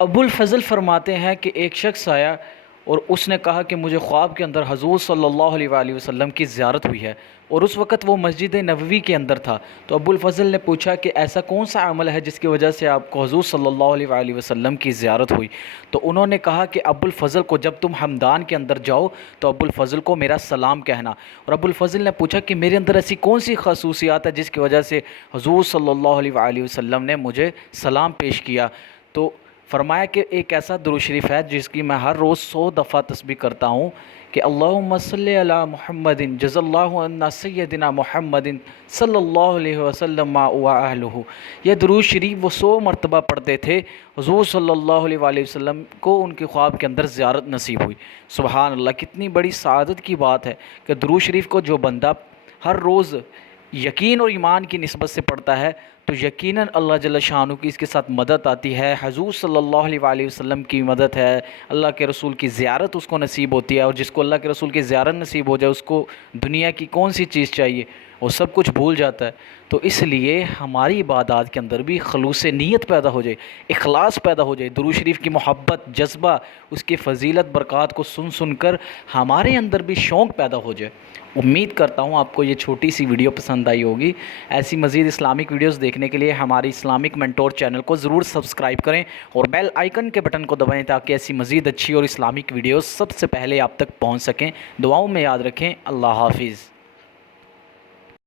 ابو الفضل فرماتے ہیں کہ ایک شخص آیا اور اس نے کہا کہ مجھے خواب کے اندر حضور صلی اللہ علیہ وآلہ وسلم کی زیارت ہوئی ہے، اور اس وقت وہ مسجد نبوی کے اندر تھا۔ تو ابو الفضل نے پوچھا کہ ایسا کون سا عمل ہے جس کی وجہ سے آپ کو حضور صلی اللہ علیہ وآلہ وسلم کی زیارت ہوئی؟ تو انہوں نے کہا کہ ابو الفضل کو جب تم حمدان کے اندر جاؤ تو ابو الفضل کو میرا سلام کہنا۔ اور ابو الفضل نے پوچھا کہ میرے اندر ایسی کون سی خصوصیات ہے جس کی وجہ سے حضور صلی اللہ علیہ وآلہ وسلم نے مجھے سلام پیش کیا؟ تو فرمایا کہ ایک ایسا درود شریف ہے جس کی میں ہر روز 100 دفعہ تسبیح کرتا ہوں کہ اللہم صلی علی محمد جزا اللہ عنا سیدنا محمد صلی اللہ علیہ وسلم و اہلہ۔ یہ درود شریف وہ 100 مرتبہ پڑھتے تھے، حضور صلی اللہ علیہ وآلہ وسلم کو ان کے خواب کے اندر زیارت نصیب ہوئی۔ سبحان اللہ، کتنی بڑی سعادت کی بات ہے کہ درود شریف کو جو بندہ ہر روز یقین اور ایمان کی نسبت سے پڑھتا ہے تو یقیناً اللہ جل شانہ کی اس کے ساتھ مدد آتی ہے، حضور صلی اللہ علیہ وآلہ وسلم کی مدد ہے، اللہ کے رسول کی زیارت اس کو نصیب ہوتی ہے، اور جس کو اللہ کے رسول کی زیارت نصیب ہو جائے اس کو دنیا کی کون سی چیز چاہیے، وہ سب کچھ بھول جاتا ہے۔ تو اس لیے ہماری عبادات کے اندر بھی خلوص نیت پیدا ہو جائے، اخلاص پیدا ہو جائے، درود شریف کی محبت، جذبہ، اس کی فضیلت برکات کو سن سن کر ہمارے اندر بھی شوق پیدا ہو جائے۔ امید کرتا ہوں آپ کو یہ چھوٹی سی ویڈیو پسند آئی ہوگی۔ ایسی مزید اسلامک ویڈیوز دیکھنے کے لیے ہماری اسلامک مینٹور چینل کو ضرور سبسکرائب کریں اور بیل آئیکن کے بٹن کو دبائیں تاکہ ایسی مزید اچھی اور اسلامک ویڈیوز سب سے پہلے آپ تک پہنچ سکیں۔ دعاؤں میں یاد رکھیں۔ اللہ حافظ۔